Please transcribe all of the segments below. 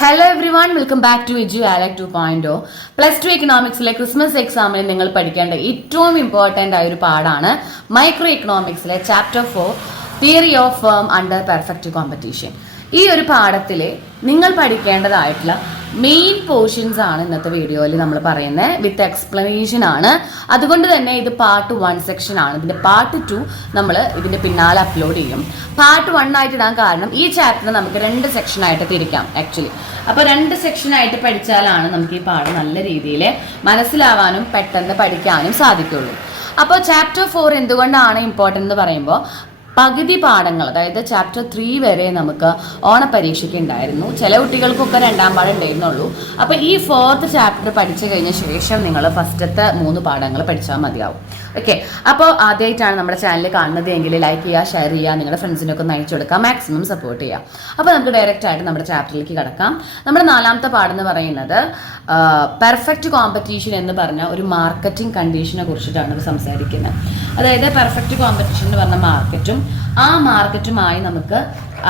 Hello everyone, welcome back to എജു ആലക് 2.0. +2 എക്കണോമിക്സിലെ ക്രിസ്മസ് എക്സാമിന് നിങ്ങൾ പഠിക്കേണ്ട ഏറ്റവും ഇമ്പോർട്ടൻ്റ് ആയ ഒരു പാഠാണ് മൈക്രോ എക്കണോമിക്സിലെ chapter 4 theory of firm under perfect competition. ഈ ഒരു പാഠത്തിലെ നിങ്ങൾ പഠിക്കേണ്ടതായിട്ടുള്ള മെയിൻ പോർഷൻസ് ആണ് ഇന്നത്തെ വീഡിയോയിൽ നമ്മൾ പറയുന്നത്. വിത്ത് എക്സ്പ്ലനേഷൻ ആണ്. അതുകൊണ്ട് തന്നെ ഇത് പാർട്ട് 1 സെക്ഷൻ ആണ്. ഇതിന്റെ പാർട്ട് 2 നമ്മൾ ഇതിന്റെ പിന്നാലെ അപ്ലോഡ് ചെയ്യും. പാർട്ട് 1 ആയിട്ട് ഇടാൻ കാരണം ഈ ചാപ്റ്റർ നമുക്ക് 2 സെക്ഷനായിട്ട് തിരിക്കാം ആക്ച്വലി. അപ്പോൾ 2 സെക്ഷനായിട്ട് പഠിച്ചാലാണ് നമുക്ക് ഈ പാഠം നല്ല രീതിയിൽ മനസ്സിലാവാനും പെട്ടെന്ന് പഠിക്കാനും സാധിക്കുള്ളൂ. അപ്പോൾ ചാപ്റ്റർ 4 എന്തുകൊണ്ടാണ് ഇമ്പോർട്ടൻ്റ് എന്ന് പറയുമ്പോൾ, പകുതി പാഠങ്ങൾ, അതായത് ചാപ്റ്റർ 3 വരെ നമുക്ക് ഓണപരീക്ഷയ്ക്ക് ഉണ്ടായിരുന്നു. ചില കുട്ടികൾക്കൊക്കെ 2ാം പാഠം ഉണ്ടായിരുന്നുള്ളൂ. അപ്പോൾ ഈ 4th ചാപ്റ്റർ പഠിച്ചു കഴിഞ്ഞ ശേഷം നിങ്ങൾ ഫസ്റ്റത്തെ 3 പാഠങ്ങൾ പഠിച്ചാൽ മതിയാവും. ഓക്കെ. അപ്പോൾ ആദ്യമായിട്ടാണ് നമ്മുടെ ചാനൽ കാണുന്നത് എങ്കിൽ ലൈക്ക് ചെയ്യുക, ഷെയർ ചെയ്യുക, നിങ്ങളുടെ ഫ്രണ്ട്സിനൊക്കെ ഒന്ന് അയച്ചു കൊടുക്കുക, മാക്സിമം സപ്പോർട്ട് ചെയ്യുക. അപ്പോൾ നമുക്ക് ഡയറക്റ്റ് ആയിട്ട് നമ്മുടെ ചാപ്റ്ററിലേക്ക് കിടക്കാം. നമ്മുടെ 4ാമത്തെ പാഠം എന്ന് പറയുന്നത് പെർഫെക്റ്റ് കോമ്പറ്റീഷൻ എന്ന് പറഞ്ഞ ഒരു മാർക്കറ്റിംഗ് കണ്ടീഷനെ കുറിച്ചിട്ടാണ് സംസാരിക്കുന്നത്. അതായത് പെർഫെക്റ്റ് കോമ്പറ്റീഷൻ എന്ന് പറഞ്ഞ മാർക്കറ്റും ആ മാർക്കറ്റുമായി നമുക്ക്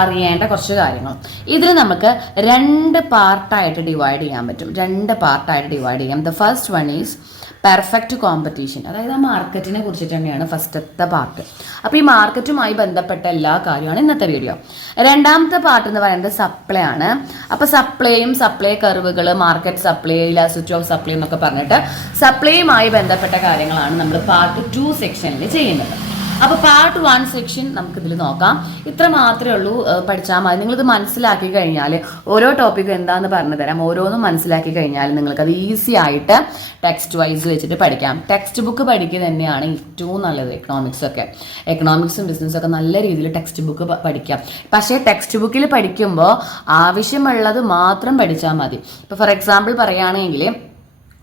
അറിയേണ്ട കുറച്ച് കാര്യങ്ങൾ. ഇതിൽ നമുക്ക് 2 പാർട്ടായിട്ട് ഡിവൈഡ് ചെയ്യാൻ പറ്റും. 2 പാർട്ടായിട്ട് ഡിവൈഡ് ചെയ്യാം. The first one is perfect competition. അതായത് ആ മാർക്കറ്റിനെ കുറിച്ചിട്ട് തന്നെയാണ് ഫസ്റ്റത്തെ പാർട്ട്. അപ്പോൾ ഈ മാർക്കറ്റുമായി ബന്ധപ്പെട്ട എല്ലാ കാര്യമാണ് ഇന്നത്തെ വീഡിയോ. 2ാമത്തെ പാർട്ട് എന്ന് പറയുന്നത് സപ്ലൈ ആണ്. അപ്പോൾ സപ്ലൈയും സപ്ലൈ കർവുകൾ, market supply, elasticity of supply എന്നൊക്കെ പറഞ്ഞിട്ട് സപ്ലൈയുമായി ബന്ധപ്പെട്ട കാര്യങ്ങളാണ് നമ്മൾ പാർട്ട് 2 സെക്ഷനിൽ ചെയ്യുന്നത്. അപ്പോൾ പാർട്ട് 1 സെക്ഷൻ നമുക്കിതിൽ നോക്കാം. ഇത്ര മാത്രമേ ഉള്ളൂ, പഠിച്ചാൽ മതി. നിങ്ങളിത് മനസ്സിലാക്കി കഴിഞ്ഞാൽ ഓരോ ടോപ്പിക്കും എന്താണെന്ന് പറഞ്ഞു തരാം. ഓരോന്നും മനസ്സിലാക്കി കഴിഞ്ഞാൽ നിങ്ങൾക്കത് ഈസി ആയിട്ട് ടെക്സ്റ്റ് വൈസ് വെച്ചിട്ട് പഠിക്കാം. ടെക്സ്റ്റ് ബുക്ക് പഠിക്കുക തന്നെയാണ് ഏറ്റവും നല്ലത്. എക്കണോമിക്സും ബിസിനസ്സൊക്കെ നല്ല രീതിയിൽ ടെക്സ്റ്റ് ബുക്ക് പഠിക്കാം. പക്ഷേ ടെക്സ്റ്റ് ബുക്കിൽ പഠിക്കുമ്പോൾ ആവശ്യമുള്ളത് മാത്രം പഠിച്ചാൽ മതി. ഇപ്പോൾ ഫോർ എക്സാമ്പിൾ പറയുകയാണെങ്കിൽ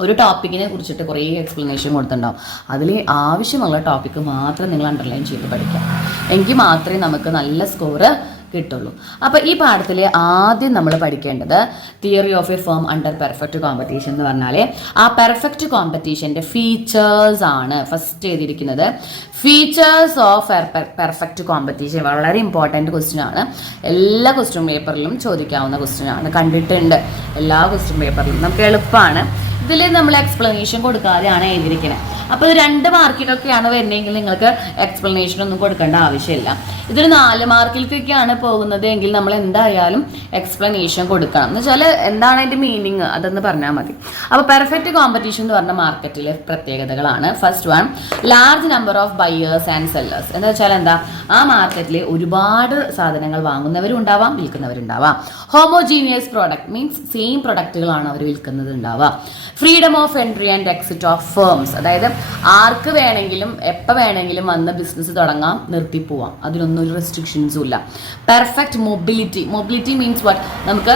ഒരു ടോപ്പിക്കിനെ കുറിച്ചിട്ട് കുറേ എക്സ്പ്ലനേഷൻ കൊടുത്തിട്ടുണ്ടാവും. അതിൽ ആവശ്യമുള്ള ടോപ്പിക്ക് മാത്രം നിങ്ങൾ അണ്ടർലൈൻ ചെയ്ത് പഠിക്കാം. എങ്കിൽ മാത്രമേ നമുക്ക് നല്ല സ്കോറ് കിട്ടുള്ളൂ. അപ്പോൾ ഈ പാഠത്തിൽ ആദ്യം നമ്മൾ പഠിക്കേണ്ടത് theory of A firm under perfect competition എന്ന് പറഞ്ഞാൽ ആ പെർഫെക്റ്റ് കോമ്പറ്റീഷൻ്റെ ഫീച്ചേഴ്സ് ആണ് ഫസ്റ്റ് എഴുതിയിരിക്കുന്നത്. ഫീച്ചേഴ്സ് ഓഫ് പെർഫെക്റ്റ് കോമ്പറ്റീഷൻ വളരെ ഇമ്പോർട്ടൻറ്റ് ക്വസ്റ്റ്യൻ ആണ്. എല്ലാ ക്വസ്റ്റ്യൻ പേപ്പറിലും ചോദിക്കാവുന്ന ക്വസ്റ്റ്യൻ ആണ്. കണ്ടിട്ടുണ്ട് എല്ലാ ക്വസ്റ്റ്യൻ പേപ്പറിലും. നമുക്ക് എളുപ്പമാണ്. ഇതിൽ നമ്മൾ എക്സ്പ്ലനേഷൻ കൊടുക്കാതെയാണ് എഴുതിയിരിക്കുന്നത്. അപ്പോൾ ഇത് 2 മാർക്കിനൊക്കെയാണ് വരുന്നതെങ്കിൽ നിങ്ങൾക്ക് എക്സ്പ്ലനേഷൻ ഒന്നും കൊടുക്കേണ്ട ആവശ്യമില്ല. ഇതൊരു 4 മാർക്കിലേക്കൊക്കെയാണ് പോകുന്നത് എങ്കിൽ നമ്മൾ എന്തായാലും എക്സ്പ്ലനേഷൻ കൊടുക്കണം. എന്ന് വെച്ചാൽ എന്താണ് അതിൻ്റെ മീനിങ് അതെന്ന് പറഞ്ഞാൽ മതി. അപ്പോൾ പെർഫെക്റ്റ് കോമ്പറ്റീഷൻ എന്ന് പറഞ്ഞ മാർക്കറ്റിലെ പ്രത്യേകതകളാണ്. First one, large number of buyers and sellers. എന്ന് വെച്ചാൽ എന്താ, ആ മാർക്കറ്റിൽ ഒരുപാട് സാധനങ്ങൾ വാങ്ങുന്നവരും ഉണ്ടാവാം, വിൽക്കുന്നവരുണ്ടാവാം. ഹോമോജീനിയസ് പ്രോഡക്റ്റ് മീൻസ് സെയിം പ്രൊഡക്റ്റുകളാണ് അവർ വിൽക്കുന്നത് ഉണ്ടാവുക. Freedom of entry and exit of firms. അതായത് ആർക്ക് വേണമെങ്കിലും എപ്പോൾ വേണമെങ്കിലും വന്ന് ബിസിനസ് തുടങ്ങാം, നിർത്തിപ്പോവാം. അതിനൊന്നും ഒരു റെസ്ട്രിക്ഷൻസും ഇല്ല. പെർഫെക്റ്റ് മൊബിലിറ്റി മീൻസ് വാട്ട്, നമുക്ക്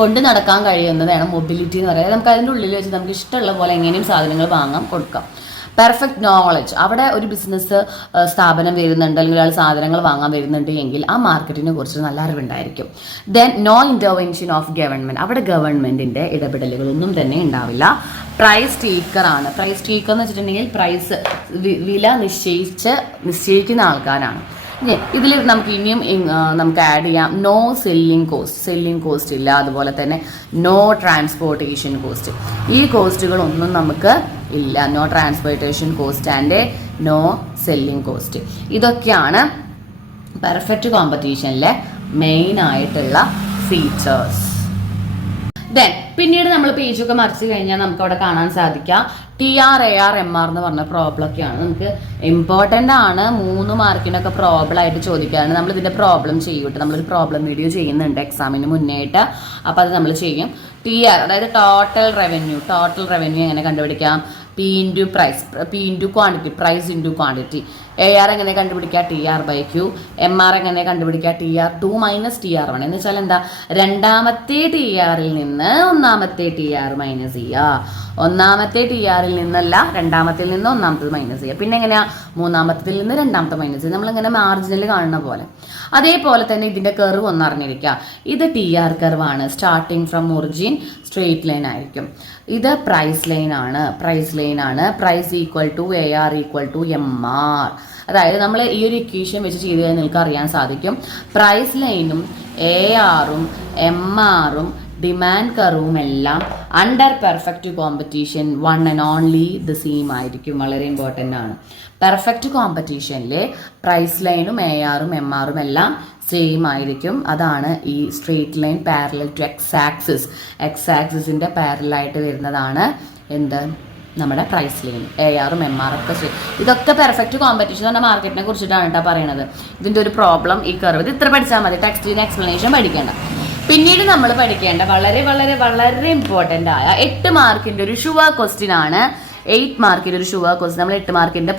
കൊണ്ട് നടക്കാൻ കഴിയുന്നതാണ് മൊബിലിറ്റി എന്ന് പറയുന്നത്. നമുക്ക് അതിൻ്റെ ഉള്ളിൽ വെച്ച് നമുക്ക് ഇഷ്ടമുള്ള പോലെ എങ്ങനെയും സാധനങ്ങൾ വാങ്ങാം, കൊടുക്കാം. പെർഫെക്റ്റ് നോളജ്, അവിടെ ഒരു ബിസിനസ് സ്ഥാപനം വരുന്നുണ്ട് അല്ലെങ്കിൽ ഒരാൾ സാധനങ്ങൾ വാങ്ങാൻ വരുന്നുണ്ട് എങ്കിൽ ആ മാർക്കറ്റിനെ കുറിച്ച് നല്ല അറിവുണ്ടായിരിക്കും. Then no intervention of government, അവിടെ ഗവൺമെൻറ്റിൻ്റെ ഇടപെടലുകളൊന്നും തന്നെ ഉണ്ടാവില്ല. പ്രൈസ് ടേക്കറാണ്. പ്രൈസ് ടേക്കർ എന്ന് വെച്ചിട്ടുണ്ടെങ്കിൽ പ്രൈസ് വില നിശ്ചയിക്കുന്ന ആൾക്കാരാണ്. ഇതിൽ നമുക്ക് ഇനിയും നമുക്ക് ആഡ് ചെയ്യാം നോ സെല്ലിംഗ് കോസ്റ്റ് ഇല്ല. അതുപോലെ തന്നെ നോ ട്രാൻസ്പോർട്ടേഷൻ കോസ്റ്റ്, ഈ കോസ്റ്റുകളൊന്നും നമുക്ക് ഇല്ല. No transportation cost and no selling cost. ഇതൊക്കെയാണ് പെർഫെക്റ്റ് കോമ്പറ്റീഷനിലെ മെയിൻ ആയിട്ടുള്ള ഫീച്ചേഴ്സ്. ദെൻ പിന്നീട് നമ്മൾ പേജൊക്കെ മറിച്ച് കഴിഞ്ഞാൽ നമുക്ക് അവിടെ കാണാൻ സാധിക്കുക TR AR MR എന്ന് പറഞ്ഞ പ്രോബ്ലം ഒക്കെയാണ്. നമുക്ക് ഇമ്പോർട്ടൻ്റ് ആണ്. 3 മാർക്കിനൊക്കെ പ്രോബ്ലം ആയിട്ട് ചോദിക്കുകയാണ്. നമ്മൾ ഇതിൻ്റെ പ്രോബ്ലം ചെയ്യൂട്ടെ. നമ്മളൊരു പ്രോബ്ലം വീഡിയോ ചെയ്യുന്നുണ്ട് എക്സാമിന് മുന്നേ ആയിട്ട്. അപ്പോൾ അത് നമ്മൾ ചെയ്യും. TR അതായത് ടോട്ടൽ റവന്യൂ എങ്ങനെ കണ്ടുപിടിക്കാം? P into price, P into quantity, price into quantity. AR എങ്ങനെ കണ്ടുപിടിക്കുക? TR/Q. MR എങ്ങനെ കണ്ടുപിടിക്കുക? TR2 minus TR1. എന്ന് വെച്ചാൽ എന്താ, 2ാമത്തെ TRൽ നിന്ന് 1ാമത്തെ TR മൈനസ് ചെയ്യുക. 1ാമത്തെ TRൽ നിന്നല്ല 2ാമത്തിൽ നിന്ന് 1ാമത്തത് മൈനസ് ചെയ്യുക. പിന്നെ എങ്ങനെയാ, 3ാമത്തിൽ നിന്ന് 2ാമത്തെ മൈനസ് ചെയ്യുക. നമ്മളിങ്ങനെ മാർജിനൽ കാണുന്ന പോലെ. അതേപോലെ തന്നെ ഇതിൻ്റെ കർവ് ഒന്ന് അറിഞ്ഞിരിക്കുക. ഇത് TR കർവാണ്. Starting from origin straight line ആയിരിക്കും. ഇത് പ്രൈസ് ലൈൻ ആണ്. Price equal to AR equal to MR. അതായത് നമ്മൾ ഈ ഒരു ഇക്വേഷൻ വെച്ച് ചെയ്ത് കഴിഞ്ഞാൽ നിങ്ങൾക്ക് അറിയാൻ സാധിക്കും പ്രൈസ് ലൈനും ARഉം MRഉം ഡിമാൻഡ് കർവും എല്ലാം under perfect competition one and only the same ആയിരിക്കും. വളരെ ഇമ്പോർട്ടൻ്റ് ആണ്. പെർഫെക്റ്റ് കോമ്പറ്റീഷനിലെ പ്രൈസ് ലൈനും AR ഉം MR ഉം എല്ലാം സെയിം ആയിരിക്കും. അതാണ് ഈ straight line parallel to X ആക്സിസിൻ്റെ പാരലായിട്ട് വരുന്നതാണ് എന്ത് നമ്മുടെ പ്രൈസ് ലൈൻ. AR ഉം MR ഒക്കെ ഇതൊക്കെ പെർഫെക്റ്റ് കോമ്പറ്റീഷൻ എന്ന മാർക്കറ്റിനെ കുറിച്ചിട്ടാണ് കേട്ടോ പറയണത്. ഇതിൻ്റെ ഒരു പ്രോബ്ലം ഈ കർവ് ഇത് ഇത്ര പഠിച്ചാൽ മതി. ടെക്സ്റ്റിന് എക്സ്പ്ലനേഷൻ പഠിക്കേണ്ട. പിന്നീട് നമ്മൾ പഠിക്കേണ്ട വളരെ വളരെ വളരെ ഇമ്പോർട്ടൻ്റ് ആയ 8 മാർക്കിൻ്റെ ഒരു ഷുവർ ക്വസ്റ്റ്യൻ ആണ്. 8 മാർക്കിൻ്റെ ഒരു ഷുവർ ക്വസ്റ്റ്യൻ. നമ്മൾ 8 മാർക്കിൻ്റെ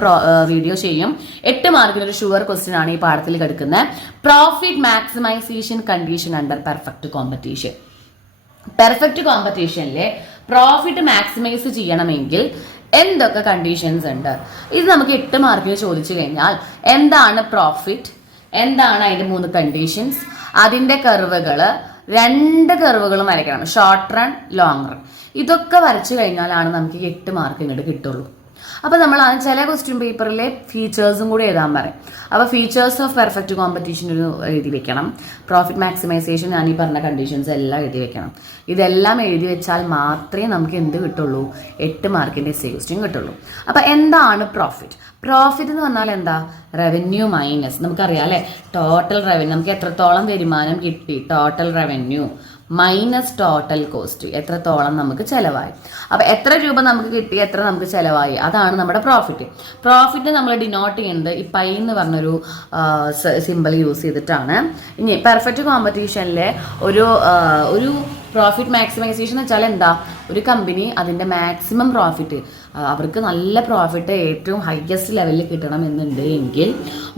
വീഡിയോ ചെയ്യും. 8 മാർക്കിൻ്റെ ഒരു ഷുവർ ക്വസ്റ്റ്യൻ ആണ് ഈ പാഠത്തിൽ കിടക്കുന്നത്. Profit maximisation condition under perfect competition. Perfect കോമ്പറ്റീഷനിലെ പ്രോഫിറ്റ് മാക്സിമൈസ് ചെയ്യണമെങ്കിൽ എന്തൊക്കെ കണ്ടീഷൻസ് ഉണ്ട്? ഇത് നമുക്ക് 8 മാർക്കിന് ചോദിച്ചു കഴിഞ്ഞാൽ എന്താണ് പ്രോഫിറ്റ്, എന്താണ് അതിൻ്റെ 3 കണ്ടീഷൻസ്, അതിൻ്റെ കർവുകൾ, 2 കർവുകളും വരയ്ക്കണം, ഷോർട്ട് റൺ, ലോങ് റൺ. ഇതൊക്കെ വരച്ചു കഴിഞ്ഞാലാണ് നമുക്ക് 8 മാർക്ക് ഇങ്ങോട്ട് കിട്ടുള്ളൂ. അപ്പോൾ നമ്മൾ ചില ക്വസ്റ്റ്യൻ പേപ്പറിലെ ഫീച്ചേഴ്സും കൂടി എഴുതാൻ പറയും. അപ്പോൾ ഫീച്ചേഴ്സ് ഓഫ് പെർഫെക്റ്റ് കോമ്പറ്റീഷൻ ഒരു എഴുതി വെക്കണം. പ്രോഫിറ്റ് മാക്സിമൈസേഷൻ ഞാൻ ഈ പറഞ്ഞ കണ്ടീഷൻസ് എല്ലാം എഴുതി വെക്കണം. ഇതെല്ലാം എഴുതി വെച്ചാൽ മാത്രമേ നമുക്ക് എന്ത് കിട്ടുള്ളൂ? 8 മാർക്കിൻ്റെ എസ്സേ ക്വസ്റ്റ്യൻ കിട്ടുള്ളൂ. അപ്പോൾ എന്താണ് പ്രോഫിറ്റ്? പ്രോഫിറ്റ് എന്ന് പറഞ്ഞാൽ എന്താ? റവന്യൂ മൈനസ്, നമുക്കറിയാം അല്ലേ, ടോട്ടൽ റവന്യൂ, നമുക്ക് എത്രത്തോളം വരുമാനം കിട്ടി, total revenue minus total cost, എത്രത്തോളം നമുക്ക് ചിലവായി. അപ്പോൾ എത്ര രൂപ നമുക്ക് കിട്ടി, എത്ര നമുക്ക് ചിലവായി, അതാണ് നമ്മുടെ പ്രോഫിറ്റ്. പ്രോഫിറ്റ് നമ്മൾ ഡിനോട്ട് ചെയ്യുന്നത് ഈ പൈ എന്ന് പറഞ്ഞൊരു സിമ്പിൾ യൂസ് ചെയ്തിട്ടാണ്. ഇനി പെർഫെക്റ്റ് കോമ്പറ്റീഷനിലെ ഒരു പ്രോഫിറ്റ് മാക്സിമൈസേഷൻ എന്ന് വെച്ചാൽ എന്താ? ഒരു കമ്പനി അതിൻ്റെ മാക്സിമം പ്രോഫിറ്റ്, അവർക്ക് നല്ല പ്രോഫിറ്റ് ഏറ്റവും ഹയസ്റ്റ് ലെവലിൽ കിട്ടണം എന്നുണ്ട് എങ്കിൽ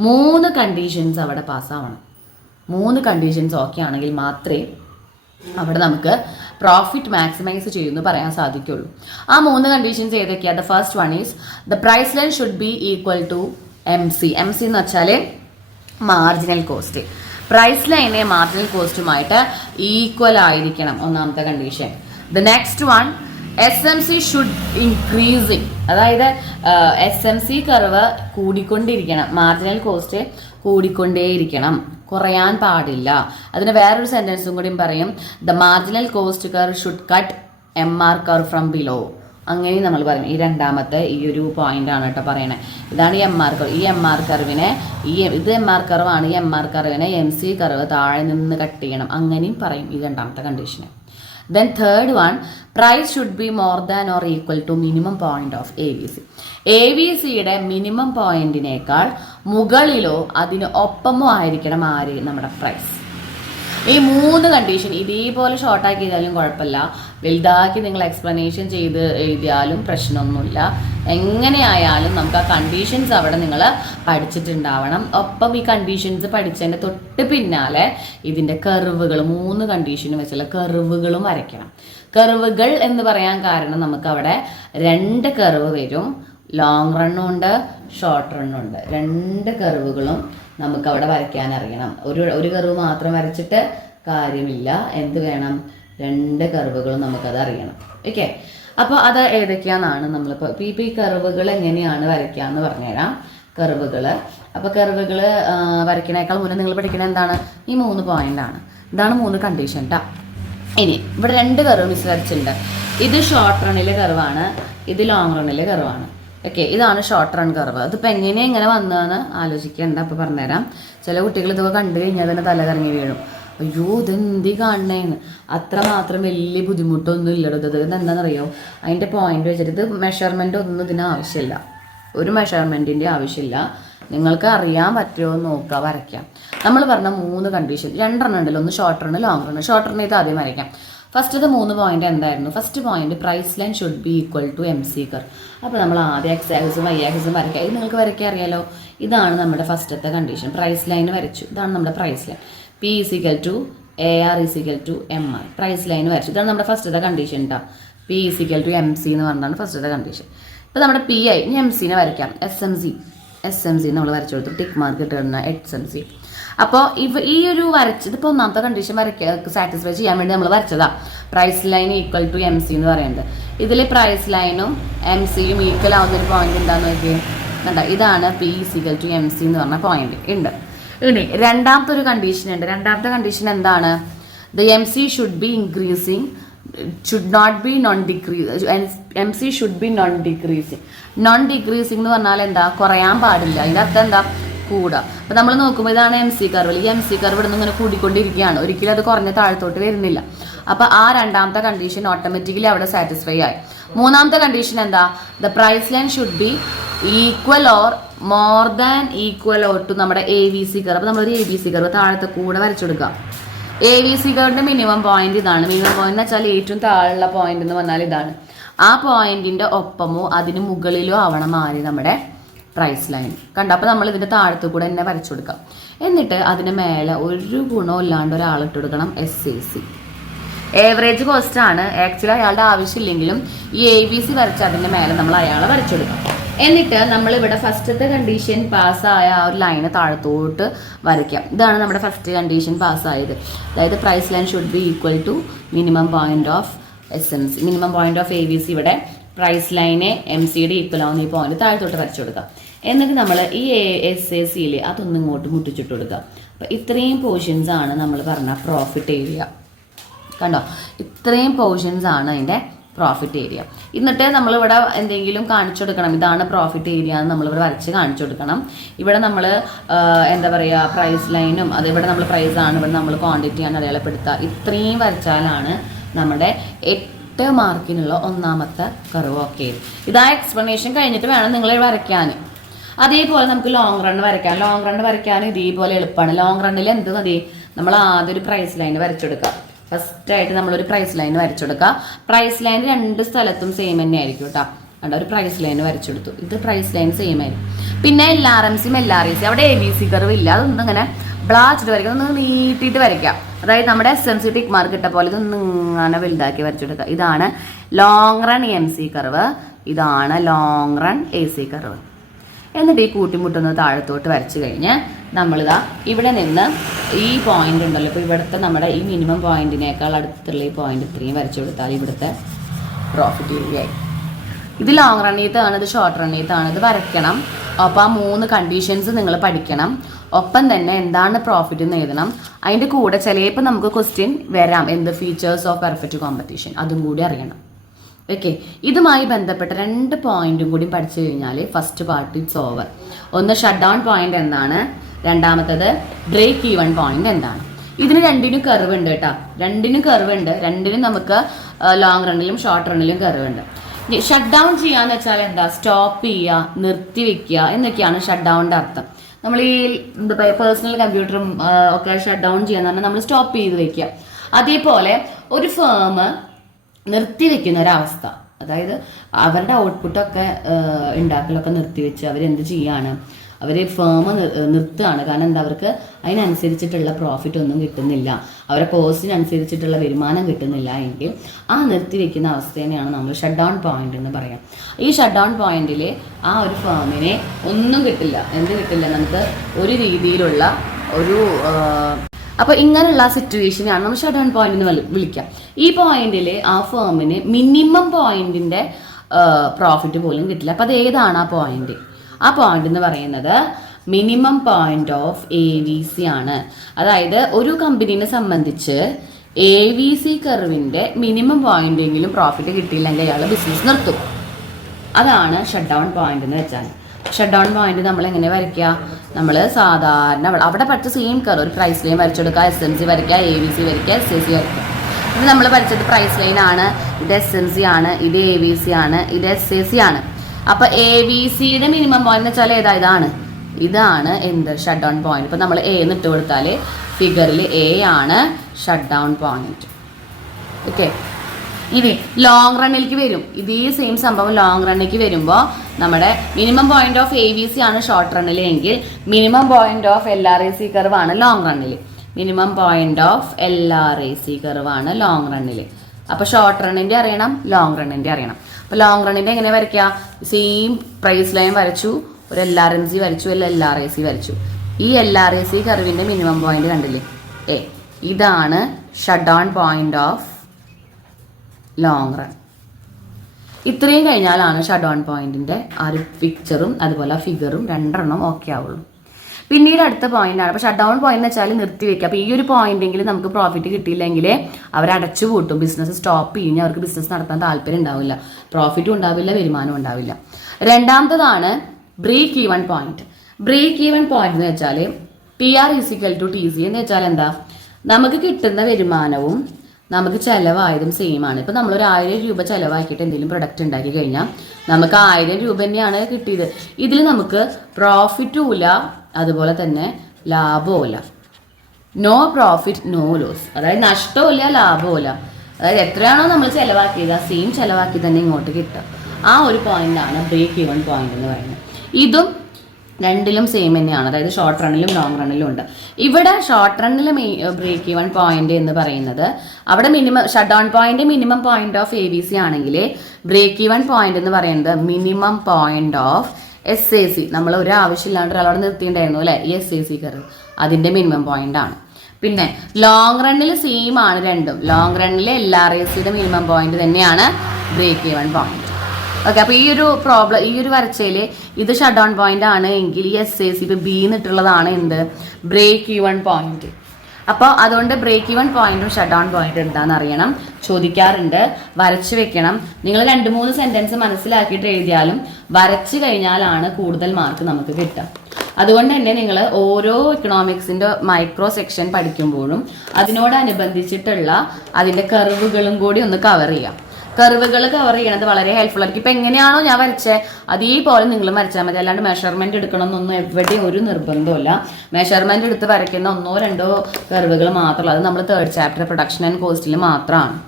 3 കണ്ടീഷൻസ് അവിടെ പാസ്സാവണം. 3 കണ്ടീഷൻസ് ഓക്കെ ആണെങ്കിൽ മാത്രമേ അവിടെ നമുക്ക് പ്രോഫിറ്റ് മാക്സിമൈസ് ചെയ്യുമെന്ന് പറയാൻ സാധിക്കുള്ളൂ. ആ 3 കണ്ടീഷൻസ് ഏതൊക്കെയാണ്? The first one is the price line should be equal to MC എന്ന് വെച്ചാൽ മാർജിനൽ കോസ്റ്റ്. പ്രൈസ് ലൈനെ മാർജിനൽ കോസ്റ്റുമായിട്ട് ഈക്വൽ ആയിരിക്കണം, ഒന്നാമത്തെ condition. The next one SMC should increasing, അതായത് SMC കർവ് കൂടിക്കൊണ്ടിരിക്കണം, മാർജിനൽ കോസ്റ്റ് കൂടിക്കൊണ്ടേയിരിക്കണം, കുറയാൻ പാടില്ല. അതിന് വേറൊരു സെന്റൻസും കൂടി പറയും, the marginal cost curve should cut MR curve from below. അങ്ങനെ നമ്മൾ പറയും. ഈ രണ്ടാമത്തെ ഈ ഒരു പോയിന്റ് ആണ് കേട്ടോ പറയണേ. ഇതാണ് ഈ MR കർവ്. ഈ MR കർവിനെ ഇത് MR കർവാണ്. ഈ MR കർവിനെ MC കർവ് താഴെ നിന്ന് കട്ട് ചെയ്യണം, അങ്ങനെയും പറയും ഈ രണ്ടാമത്തെ കണ്ടീഷന്. Then third one, price should be more than or equal to minimum point of AVC. AVCയുടെ മിനിമം പോയിന്റിനേക്കാൾ മുകളിലോ അതിന് ഒപ്പമോ ആയിരിക്കണം ആര്? നമ്മുടെ പ്രൈസ്. ഈ 3 കണ്ടീഷൻ ഇതേപോലെ ഷോർട്ടാക്കി എഴുതിയാലും കുഴപ്പമില്ല, വലുതാക്കി നിങ്ങൾ എക്സ്പ്ലനേഷൻ ചെയ്ത് എഴുതിയാലും പ്രശ്നമൊന്നുമില്ല. എങ്ങനെയായാലും നമുക്ക് ആ കണ്ടീഷൻസ് അവിടെ നിങ്ങൾ പഠിച്ചിട്ടുണ്ടാവണം. ഒപ്പം ഈ കണ്ടീഷൻസ് പഠിച്ചതിൻ്റെ തൊട്ട് പിന്നാലെ ഇതിൻ്റെ കർവുകൾ, 3 കണ്ടീഷനും വെച്ചുള്ള കർവുകളും വരയ്ക്കണം. കർവുകൾ എന്ന് പറയാൻ കാരണം നമുക്ക് അവിടെ 2 കർവ് വരും, ലോങ് റണ്ണും ഉണ്ട്, ഷോർട്ട് റണ്ണും ഉണ്ട്. 2 കർവുകളും നമുക്ക് അവിടെ വരയ്ക്കാൻ അറിയണം. ഒരു കർവ് മാത്രം വരച്ചിട്ട് കാര്യമില്ല, എന്ത് വേണം? 2 കർവുകളും നമുക്കത് അറിയണം. ഓക്കെ, അപ്പോൾ അത് ഏതൊക്കെയാണെന്നാണ് നമ്മളിപ്പോൾ ഈ കർവുകൾ എങ്ങനെയാണ് വരയ്ക്കാന്ന് പറഞ്ഞുതരാം. കർവുകൾ, അപ്പോൾ കർവുകൾ വരയ്ക്കണേക്കാൾ മുന്നേ നിങ്ങൾ പഠിക്കണത് എന്താണ്? ഈ 3 പോയിന്റാണ്. ഇതാണ് 3 കണ്ടീഷൻ ട്ടാ. ഇനി ഇവിടെ 2 കർവ് മിസ് വരച്ചിട്ടുണ്ട്. ഇത് ഷോർട്ട് റണ്ണിലെ കർവാണ്, ഇത് ലോങ് റണ്ണിലെ കർവാണ്. ഓക്കെ, ഇതാണ് ഷോർട്ട് റൺ കർവ്. അതിപ്പോൾ എങ്ങനെ വന്നതെന്ന് ആലോചിക്കേണ്ട, അപ്പോൾ പറഞ്ഞുതരാം. ചില കുട്ടികൾ ഇതൊക്കെ കണ്ടു കഴിഞ്ഞാൽ തന്നെ തല കറങ്ങി വീഴും. അയ്യോ ഇതെന്തി കാണണേന്ന്. അത്രമാത്രം വലിയ ബുദ്ധിമുട്ടൊന്നും ഇല്ലടോ. ഇത് എന്താണെന്നറിയോ? അതിൻ്റെ പോയിന്റ് വെച്ചിട്ട് ഇത് മെഷർമെൻ്റ് ഒന്നും ഇതിന് ആവശ്യമില്ല, ഒരു മെഷർമെൻറ്റിൻ്റെ ആവശ്യമില്ല. നിങ്ങൾക്ക് അറിയാൻ പറ്റുമോ എന്ന് നോക്കുക, വരയ്ക്കാം. നമ്മൾ പറഞ്ഞ 3 കണ്ടീഷൻ, 2 എണ്ണം ഉണ്ടല്ലോ, ഒന്ന് short run, long run. Short run ഇത് ആദ്യം വരയ്ക്കാം. ഫസ്റ്റത്തെ 3 പോയിന്റ് എന്തായിരുന്നു? First point price line should be equal to MC curve. അപ്പോൾ നമ്മൾ ആദ്യം X ആക്സിസും Y ആക്സിസും വരയ്ക്കാം. ഇത് നിങ്ങൾക്ക് വരയ്ക്കാൻ അറിയാലോ. ഇതാണ് നമ്മുടെ ഫസ്റ്റത്തെ കണ്ടീഷൻ. പ്രൈസ് ലൈൻ വരച്ചു. ഇതാണ് നമ്മുടെ price line. P equal to AR equal to MR. Price line വരച്ചു. ഇതാണ് നമ്മുടെ ഫസ്റ്റത്തെ കണ്ടീഷൻ ട്ടാ. P ഈക്വൽ ടു MC എന്ന് പറഞ്ഞാണ് ഫസ്റ്റത്തെ കണ്ടീഷൻ. ഇപ്പോൾ നമ്മുടെ P ആയി. ഇനി MC നെ വരയ്ക്കാം. SMC നമ്മൾ വരച്ചു കൊടുത്തു. ടിക്ക് മാർക്ക് ഇട്ടിരുന്ന SMC. അപ്പോൾ ഈ ഒരു ഇതിപ്പോൾ ഒന്നാമത്തെ കണ്ടീഷൻ സാറ്റിസ്ഫൈ ചെയ്യാൻ വേണ്ടി നമ്മൾ വരച്ചതാ. Price line equal to MC എന്ന് പറയുന്നത്. ഇതിൽ പ്രൈസ് ലൈനും MCയും ഈക്വൽ ആവുന്നൊരു പോയിന്റ് എന്താണെന്ന് നോക്കിയാൽ ഇതാണ് P ഈക്വൽ ടു MC എന്ന് പറഞ്ഞ പോയിന്റ് ഉണ്ട്. ഇനി രണ്ടാമത്തെ ഒരു കണ്ടീഷൻ ഉണ്ട്. രണ്ടാമത്തെ കണ്ടീഷൻ എന്താണ്? The MC should be increasing, should not be MC should be non-decreasing. Non-decreasing എന്ന് പറഞ്ഞാൽ എന്താ, കുറയാൻ പാടില്ല. അതിൻ്റെ അർത്ഥം എന്താ, കൂടുക. അപ്പം നമ്മൾ നോക്കുമ്പോൾ ഇതാണ് MC കർവ്. ഈ MC കർവ് ഇവിടെ നിന്ന് ഇങ്ങനെ കൂടിക്കൊണ്ടിരിക്കുകയാണ്, ഒരിക്കലും അത് കുറഞ്ഞ താഴത്തോട്ട് വരുന്നില്ല. അപ്പോൾ ആ രണ്ടാമത്തെ കണ്ടീഷൻ ഓട്ടോമാറ്റിക്കലി അവിടെ സാറ്റിസ്ഫൈ ആയി. മൂന്നാമത്തെ കണ്ടീഷൻ എന്താ, the price line should be equal or more than equal or to നമ്മുടെ ABC കർവ്. അപ്പോൾ നമ്മളൊരു ABC കർവ് താഴത്തെ കൂടെ വരച്ചു കൊടുക്കാം. ABC കർവിൻ്റെ മിനിമം പോയിന്റ് ഇതാണ്. മിനിമം പോയിന്റ് എന്ന് വെച്ചാൽ ഏറ്റവും താഴെയുള്ള പോയിന്റ് എന്ന് പറഞ്ഞാൽ ഇതാണ്. ആ പോയിന്റിന്റെ ഒപ്പമോ അതിന് മുകളിലോ ആവണം ആര്, നമ്മുടെ പ്രൈസ് ലൈൻ. കണ്ടോ? അപ്പോൾ നമ്മൾ ഇതിൻ്റെ താഴത്തു കൂടെ തന്നെ വരച്ചു കൊടുക്കാം. എന്നിട്ട് അതിന് മേലെ ഒരു ഗുണവും ഇല്ലാണ്ട് ഒരാളിട്ട് കൊടുക്കണം, SAC. ഏവറേജ് കോസ്റ്റ് ആണ്. ആക്ച്വലി അയാളുടെ ആവശ്യമില്ലെങ്കിലും ഈ ABC വരച്ച് അതിൻ്റെ മേലെ നമ്മൾ അയാളെ വരച്ചു കൊടുക്കാം. എന്നിട്ട് നമ്മളിവിടെ ഫസ്റ്റത്തെ കണ്ടീഷൻ പാസ്സായ ആ ഒരു ലൈന് താഴത്തോട്ട് വരയ്ക്കാം. ഇതാണ് നമ്മുടെ ഫസ്റ്റ് കണ്ടീഷൻ പാസ്സായത്. അതായത് price line should be equal to minimum point of SMC. Minimum point of ABC ഇവിടെ പ്രൈസ് ലൈനെ MCയുടെ ഈക്വൽ ആവുന്ന ഈ പോയിന്റ് താഴത്തോട്ട് വരച്ചു കൊടുക്കാം. എന്നിട്ട് നമ്മൾ ഈ SACയിൽ അതൊന്നും ഇങ്ങോട്ട് മുട്ടിച്ചിട്ട് കൊടുക്കാം. അപ്പോൾ ഇത്രയും പോർഷൻസ് ആണ് നമ്മൾ പറഞ്ഞ പ്രോഫിറ്റ് ഏരിയ. കണ്ടോ? ഇത്രയും പോർഷൻസ് ആണ് അതിൻ്റെ പ്രോഫിറ്റ് ഏരിയ. എന്നിട്ട് നമ്മളിവിടെ എന്തെങ്കിലും കാണിച്ചു കൊടുക്കണം, ഇതാണ് പ്രോഫിറ്റ് ഏരിയ എന്ന് നമ്മളിവിടെ വരച്ച് കാണിച്ചു കൊടുക്കണം. ഇവിടെ നമ്മൾ എന്താ പറയുക, പ്രൈസ് ലൈനും അതിവിടെ നമ്മൾ പ്രൈസാണ്, ഇവിടെ നമ്മൾ ക്വാണ്ടിറ്റിയാണ് അടയാളപ്പെടുത്തുക. ഇത്രയും വരച്ചാലാണ് നമ്മുടെ 8 മാർക്കിനുള്ള ഒന്നാമത്തെ കർവ്. ഓക്കെ, ഇതാ എക്സ്പ്ലനേഷൻ കഴിഞ്ഞിട്ട് വേണം നിങ്ങൾ വരയ്ക്കാൻ. അതേപോലെ നമുക്ക് ലോങ് റൺ വരയ്ക്കാം. ലോങ് റൺ വരയ്ക്കാൻ ഇതേപോലെ എളുപ്പമാണ്. ലോങ് റണ്ണിൽ എന്ത് മതി, നമ്മൾ ആദ്യം ഒരു പ്രൈസ് ലൈൻ വരച്ചെടുക്കാം. ഫസ്റ്റായിട്ട് നമ്മളൊരു പ്രൈസ് ലൈൻ വരച്ചെടുക്കുക. പ്രൈസ് ലൈൻ രണ്ട് സ്ഥലത്തും സെയിം തന്നെ ആയിരിക്കും കേട്ടോ. കണ്ട, ഒരു പ്രൈസ് ലൈൻ വരച്ചെടുത്തു. ഇത് പ്രൈസ് ലൈൻ സെയിം ആയിരിക്കും. പിന്നെ LRMCയും LRAC അവിടെ ABC കർവ് ഇല്ല, അതൊന്നും ഇങ്ങനെ ബ്ലാച്ചിട്ട് വരയ്ക്കാം, ഒന്ന് നീട്ടിയിട്ട് വരയ്ക്കാം. അതായത് നമ്മുടെ SMC ടിക്ക് മാർക്ക് ഇട്ട പോലെ ഇതൊന്നും ഇങ്ങനെ വലുതാക്കി വരച്ചെടുക്കുക. ഇതാണ് ലോങ് റൺ MC കർവ്, ഇതാണ് ലോങ് റൺ AC കർവ്. എന്നിട്ട് ഈ കൂട്ടിമുട്ടൊന്ന് താഴത്തോട്ട് വരച്ച് കഴിഞ്ഞ് നമ്മളിതാ ഇവിടെ നിന്ന് ഈ പോയിന്റ് ഉണ്ടല്ലോ, ഇപ്പോൾ ഇവിടുത്തെ നമ്മുടെ ഈ മിനിമം പോയിന്റിനേക്കാൾ അടുത്തുള്ള ഈ പോയിന്റ് ഇത്രയും വരച്ചു കൊടുത്താൽ ഇവിടുത്തെ പ്രോഫിറ്റ് ഏരിയ ആയി. ഇത് ലോങ് റണ്ണീത്താണ്, ഇത് ഷോർട്ട് റണ്ണീത്താണ്. ഇത് വരയ്ക്കണം. അപ്പോൾ ആ 3 കണ്ടീഷൻസ് നിങ്ങൾ പഠിക്കണം. ഒപ്പം തന്നെ എന്താണ് പ്രോഫിറ്റ് എന്ന് എഴുതണം. അതിൻ്റെ കൂടെ ചിലപ്പോൾ നമുക്ക് ക്വസ്റ്റ്യൻ വരാം, എന്ത് ഫീച്ചേഴ്സ് ഓഫ് പെർഫെക്റ്റ് കോമ്പറ്റീഷൻ, അതും കൂടി അറിയണം. ഓക്കെ, ഇതുമായി ബന്ധപ്പെട്ട 2 പോയിന്റും കൂടി പഠിച്ചു കഴിഞ്ഞാൽ ഫസ്റ്റ് പാർട്ട് ഇറ്റ്സ് ഓവർ. ഒന്ന് ഷട്ട് ഡൗൺ പോയിന്റ് എന്താണ്, രണ്ടാമത്തത് ബ്രേക്ക് ഈവൺ പോയിന്റ് എന്താണ്. ഇതിന് രണ്ടിനും കർവ് ഉണ്ട് കേട്ടോ, രണ്ടിനും കർവ് ഉണ്ട്. രണ്ടിനും നമുക്ക് ലോങ് റണ്ണിലും ഷോർട്ട് റണ്ണിലും കർവ് ഉണ്ട്. ഷട്ട് ഡൗൺ ചെയ്യാന്ന് വെച്ചാൽ എന്താ, സ്റ്റോപ്പ് ചെയ്യുക, നിർത്തി വെക്കുക എന്നൊക്കെയാണ് ഷട്ട് ഡൗണിൻ്റെ അർത്ഥം. നമ്മൾ ഈ എന്താ പറയുക, പേഴ്സണൽ കമ്പ്യൂട്ടറും ഒക്കെ ഷട്ട് ഡൗൺ ചെയ്യാന്ന് പറഞ്ഞാൽ നമ്മൾ സ്റ്റോപ്പ് ചെയ്ത് വെക്കുക. അതേപോലെ ഒരു ഫേം നിർത്തിവെക്കുന്ന ഒരവസ്ഥ, അതായത് അവരുടെ ഔട്ട്പുട്ടൊക്കെ ഉണ്ടാക്കലൊക്കെ നിർത്തിവെച്ച് അവരെന്ത് ചെയ്യാണ്, അവർ ഫേം നിർത്തുകയാണ്. കാരണം എന്താ, അവർക്ക് അതിനനുസരിച്ചിട്ടുള്ള പ്രോഫിറ്റ് ഒന്നും കിട്ടുന്നില്ല, അവരുടെ കോസ്റ്റിനനുസരിച്ചിട്ടുള്ള വരുമാനം കിട്ടുന്നില്ല എങ്കിൽ ആ നിർത്തിവെക്കുന്ന അവസ്ഥേനെയാണ് നമ്മൾ ഷട്ട് ഡൗൺ പോയിന്റ് എന്ന് പറയാം. ഈ ഷട്ട് ഡൗൺ പോയിന്റിൽ ആ ഒരു ഫേമിനെ ഒന്നും കിട്ടില്ല. എന്ത് കിട്ടില്ല, നമുക്ക് ഒരു രീതിയിലുള്ള ഒരു അപ്പോൾ ഇങ്ങനെയുള്ള സിറ്റുവേഷനാണ് നമ്മൾ ഷട്ട് ഡൗൺ പോയിന്റ് എന്ന് വിളിക്കാം. ഈ പോയിന്റിൽ ആ ഫേമിന് മിനിമം പോയിന്റിന്റെ പ്രോഫിറ്റ് പോലും കിട്ടില്ല. അപ്പോൾ അത് ഏതാണ് ആ പോയിന്റ്? ആ പോയിന്റ് എന്ന് പറയുന്നത് മിനിമം പോയിന്റ് ഓഫ് ABC ആണ്. അതായത് ഒരു കമ്പനീനെ സംബന്ധിച്ച് ABC കർവിന്റെ മിനിമം പോയിന്റെങ്കിലും പ്രോഫിറ്റ് കിട്ടിയില്ലെങ്കിൽ അയാൾ ബിസിനസ് നിർത്തും. അതാണ് ഷട്ട് ഡൗൺ പോയിന്റ് എന്ന് വെച്ചാൽ. ഷട്ട് ഡൗൺ പോയിന്റ് നമ്മൾ എങ്ങനെ വരയ്ക്കുക, നമ്മൾ സാധാരണ അവിടെ പഠിച്ച സെയിം കർവ്, ഒരു പ്രൈസ് ലൈൻ വരച്ചെടുക്കുക, SMC വരയ്ക്കുക, ABC വരയ്ക്കുക, SAC വരയ്ക്കുക. ഇത് നമ്മൾ പഠിച്ചത് പ്രൈസ് ലൈൻ ആണ്, ഇത് SMC ആണ്, ഇത് ABC ആണ്, ഇത് SAC ആണ്. അപ്പോൾ ABCയുടെ മിനിമം പോയിന്റ് എന്ന് വെച്ചാൽ ഏതാ, ഇതാണ് എന്ത്, ഷട്ട് ഡൗൺ പോയിന്റ്. ഇപ്പോൾ നമ്മൾ A എന്ന് ഇട്ട് കൊടുത്താൽ ഫിഗറിൽ A ആണ് ഷട്ട് ഡൗൺ പോയിന്റ്. ഓക്കെ, ഇനി ലോങ് റണ്ണിലേക്ക് വരും. ഇതേ സെയിം സംഭവം ലോങ് റണ്ണിലേക്ക് വരുമ്പോൾ നമ്മുടെ മിനിമം പോയിന്റ് ഓഫ് ABC ആണ് ഷോർട്ട് റണ്ണിൽ എങ്കിൽ മിനിമം പോയിന്റ് ഓഫ് LRAC കർവാണ് ലോങ് റണ്ണിൽ. മിനിമം പോയിന്റ് ഓഫ് LRAC കർവാണ് ലോങ് റണ്ണിൽ. അപ്പോൾ ഷോർട്ട് റണ്ണിൻ്റെ അറിയണം, ലോങ് റണ്ണിൻ്റെ അറിയണം. അപ്പോൾ ലോങ് റണ്ണിൻ്റെ എങ്ങനെ വരയ്ക്കുക, സെയിം പ്രൈസ് ലൈൻ വരച്ചു, ഒരു LRMC വരച്ചു, LRAC വരച്ചു. ഈ LRAC കർവിൻ്റെ മിനിമം പോയിന്റ് കണ്ടില്ലേ, ഇതാണ് shut down point of long run. ഇത്രയും കഴിഞ്ഞാലാണ് ഷട്ട് ഡൗൺ പോയിന്റിന്റെ ആ ഒരു പിക്ചറും അതുപോലെ ഫിഗറും 2 ഓക്കെ ആവുള്ളൂ. പിന്നീട് അടുത്ത പോയിന്റ് ആണ്. അപ്പോൾ ഷട്ട് ഡൗൺ പോയിന്റ് എന്ന് വെച്ചാൽ നിർത്തിവെക്കുക. അപ്പോൾ ഈ ഒരു പോയിന്റെങ്കിലും നമുക്ക് പ്രോഫിറ്റ് കിട്ടിയില്ലെങ്കിൽ അവർ അടച്ചു പൂട്ടും, ബിസിനസ് സ്റ്റോപ്പ് ചെയ്യും. അവർക്ക് ബിസിനസ് നടത്താൻ താല്പര്യം ഉണ്ടാവില്ല, പ്രോഫിറ്റും ഉണ്ടാവില്ല, വരുമാനം ഉണ്ടാവില്ല. രണ്ടാമത്തതാണ് break even point. Break even point എന്ന് വെച്ചാൽ PR = TC എന്ന് വെച്ചാൽ എന്താ, നമുക്ക് കിട്ടുന്ന വരുമാനവും നമുക്ക് ചിലവായതും സെയിം ആണ്. ഇപ്പം നമ്മളൊരു 1000 രൂപ ചിലവാക്കിയിട്ട് എന്തെങ്കിലും പ്രൊഡക്റ്റ് ഉണ്ടാക്കി കഴിഞ്ഞാൽ നമുക്ക് 1000 രൂപ തന്നെയാണ് കിട്ടിയത്. ഇതിൽ നമുക്ക് പ്രോഫിറ്റും ഇല്ല, അതുപോലെ തന്നെ ലാഭവും ഇല്ല. നോ പ്രോഫിറ്റ് നോ ലോസ്, അതായത് നഷ്ടവും ഇല്ല ലാഭവും ഇല്ല. അതായത് എത്രയാണോ നമ്മൾ ചിലവാക്കിയത് ആ സെയിം ചിലവാക്കി തന്നെ ഇങ്ങോട്ട് കിട്ടുക. ആ ഒരു പോയിന്റാണ് ബ്രേക്ക് ഈവൻ പോയിന്റ് എന്ന് പറയുന്നത്. ഇതും രണ്ടിലും സെയിം തന്നെയാണ്, അതായത് ഷോർട്ട് റണ്ണിലും ലോങ് റണ്ണിലും ഉണ്ട്. ഇവിടെ ഷോർട്ട് റണ്ണിൽ ബ്രേക്ക് ഈവൻ പോയിന്റ് എന്ന് പറയുന്നത് അവിടെ minimum shut down point minimum point of ABC ആണെങ്കിൽ ബ്രേക്ക് ഈവൻ പോയിന്റ് എന്ന് പറയുന്നത് മിനിമം പോയിന്റ് ഓഫ് SAC. നമ്മൾ ഒരു ആവശ്യമില്ലാണ്ട് ഒരാളോട് നിർത്തിയിട്ടുണ്ടായിരുന്നു അല്ലെ, ഈ SAC കയറി അതിന്റെ മിനിമം പോയിന്റ് ആണ്. പിന്നെ ലോങ് റണ്ണിൽ സെയിം ആണ് രണ്ടും. ലോങ് റണ്ണിൽ LRACയുടെ മിനിമം പോയിന്റ് തന്നെയാണ് ബ്രേക്ക് ഈവൻ പോയിന്റ്. ഓക്കെ, അപ്പോൾ ഈ ഒരു വരച്ചയിൽ ഇത് ഷട്ട് ഡൗൺ പോയിന്റ് ആണ് എങ്കിൽ ഈ SAC ഇപ്പോൾ B എന്നിട്ടുള്ളതാണ് എന്ത്, ബ്രേക്ക് ഈവൻ പോയിന്റ്. അപ്പോൾ അതുകൊണ്ട് ബ്രേക്ക് ഈവൻ പോയിന്റും ഷട്ട് ഡൗൺ പോയിന്റ് എന്താണെന്ന് അറിയണം, ചോദിക്കാറുണ്ട്, വരച്ച് വെക്കണം. നിങ്ങൾ 2-3 സെന്റൻസ് മനസ്സിലാക്കിയിട്ട് എഴുതിയാലും വരച്ച് കഴിഞ്ഞാലാണ് കൂടുതൽ മാർക്ക് നമുക്ക് കിട്ടുക. അതുകൊണ്ട് തന്നെ നിങ്ങൾ ഓരോ ഇക്കണോമിക്സിന്റെ മൈക്രോ സെക്ഷൻ പഠിക്കുമ്പോഴും അതിനോടനുബന്ധിച്ചിട്ടുള്ള അതിന്റെ കർവുകളും കൂടി ഒന്ന് കവർ ചെയ്യാം. കർവുകൾ കവർ ചെയ്യണത് വളരെ ഹെൽപ്ഫുൾ ആയിരിക്കും. ഇപ്പം എങ്ങനെയാണോ ഞാൻ വരച്ചത് അതേപോലെ നിങ്ങളും വരച്ചാൽ മതി. അല്ലാണ്ട് മെഷർമെന്റ് എടുക്കണമെന്നൊന്നും എവിടെയും ഒരു നിർബന്ധമില്ല. മെഷർമെന്റ് എടുത്ത് വരയ്ക്കുന്ന 1-2 കർവുകൾ മാത്രമല്ല, അത് നമ്മൾ 3rd ചാപ്റ്റർ പ്രൊഡക്ഷൻ ആൻഡ് കോസ്റ്റിൽ മാത്രമാണ്.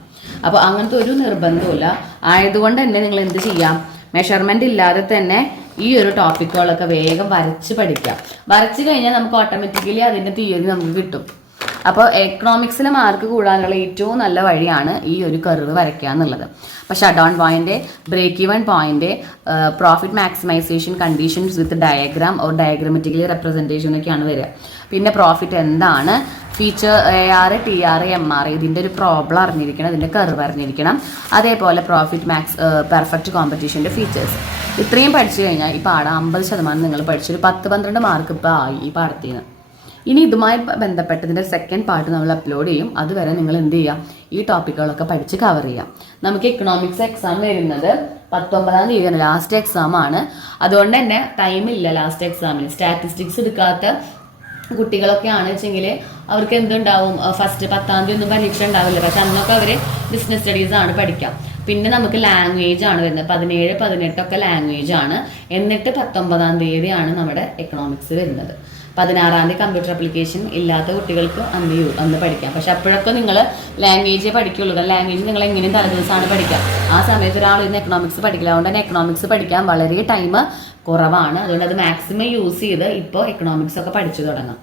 അപ്പോൾ അങ്ങനത്തെ ഒരു നിർബന്ധമില്ല. ആയതുകൊണ്ട് തന്നെ നിങ്ങൾ എന്ത് ചെയ്യാം, മെഷർമെന്റ് ഇല്ലാതെ തന്നെ ഈ ഒരു ടോപ്പിക്കുകളൊക്കെ വേഗം വരച്ച് പഠിക്കാം. വരച്ച് കഴിഞ്ഞാൽ നമുക്ക് ഓട്ടോമാറ്റിക്കലി അതിൻ്റെ തിയറി നമുക്ക് കിട്ടും. അപ്പോൾ എക്കണോമിക്സിലെ മാർക്ക് കൂടാനുള്ള ഏറ്റവും നല്ല വഴിയാണ് ഈ ഒരു കർവ് വരയ്ക്കുക എന്നുള്ളത്. അപ്പോൾ shut down point, break even point, profit maximisation conditions with diagram or diagrammatically representation ഒക്കെയാണ് വരിക. പിന്നെ പ്രോഫിറ്റ് എന്താണ്, ഫീച്ചർ AR, TR, MR ഇതിൻ്റെ ഒരു പ്രോബ്ലം അറിഞ്ഞിരിക്കണം, ഇതിൻ്റെ കർവ് അറിഞ്ഞിരിക്കണം. അതേപോലെ പ്രോഫിറ്റ് പെർഫെക്റ്റ് കോമ്പറ്റീഷൻ്റെ ഫീച്ചേഴ്സ്. ഇത്രയും പഠിച്ചു കഴിഞ്ഞാൽ ഈ പാഠം 50% നിങ്ങൾ പഠിച്ചൊരു 10-12 മാർക്ക് ഇപ്പോൾ ആയി ഈ പാഠത്തിൽ നിന്ന്. ഇനി ഇതുമായി ബന്ധപ്പെട്ടതിൻ്റെ സെക്കൻഡ് പാർട്ട് നമ്മൾ അപ്ലോഡ് ചെയ്യും. അതുവരെ നിങ്ങൾ എന്ത് ചെയ്യുക, ഈ ടോപ്പിക്കുകളൊക്കെ പഠിച്ച് കവർ ചെയ്യാം. നമുക്ക് ഇക്കണോമിക്സ് എക്സാം വരുന്നത് 19-ാം തീയതിയാണ്, ലാസ്റ്റ് എക്സാം ആണ്. അതുകൊണ്ട് തന്നെ ടൈമില്ല ലാസ്റ്റ് എക്സാമിന്. സ്റ്റാറ്റിസ്റ്റിക്സ് എടുക്കാത്ത കുട്ടികളൊക്കെ ആണ് വെച്ചെങ്കിൽ അവർക്ക് എന്തുണ്ടാവും, ഫസ്റ്റ് 10-ാം തീയതി ഒന്നും പരീക്ഷ ഉണ്ടാവില്ല. പക്ഷെ അന്നൊക്കെ അവർ ബിസിനസ് സ്റ്റഡീസ് ആണ് പഠിക്കാം. പിന്നെ നമുക്ക് ലാംഗ്വേജ് ആണ് വരുന്നത്, 17, 18 ഒക്കെ ലാംഗ്വേജ് ആണ്. എന്നിട്ട് 19-ാം തീയതിയാണ് നമ്മുടെ എക്കണോമിക്സ് വരുന്നത്. 16-ാം തീയതി കമ്പ്യൂട്ടർ ആപ്ലിക്കേഷൻ ഇല്ലാത്ത കുട്ടികൾക്ക് അന്ന് പഠിക്കാം. പക്ഷെ അപ്പോഴൊക്കെ നിങ്ങൾ ലാംഗ്വേജേ പഠിക്കുള്ളൂ. ലാംഗ്വേജ് നിങ്ങൾ എങ്ങനെയും തലേദിവസമാണ് പഠിക്കുക. ആ സമയത്ത് ഒരാൾ ഇന്ന് എക്കണോമിക്സ് പഠിക്കില്ല. അതുകൊണ്ട് തന്നെ എക്കണോമിക്സ് പഠിക്കാൻ വളരെ ടൈം കുറവാണ്. അതുകൊണ്ട് അത് മാക്സിമം യൂസ് ചെയ്ത് ഇപ്പോൾ എക്കണോമിക്സ് ഒക്കെ പഠിച്ചു തുടങ്ങാം.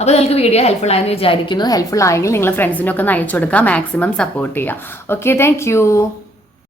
അപ്പോൾ നിങ്ങൾക്ക് വീഡിയോ ഹെൽപ്ഫുൾ ആയെന്ന് വിചാരിക്കുന്നു. ഹെൽപ്ഫുൾ ആയെങ്കിൽ നിങ്ങൾ ഫ്രണ്ട്സിനൊക്കെ അയച്ചു കൊടുക്കുക, മാക്സിമം സപ്പോർട്ട് ചെയ്യുക. Okay, thank you.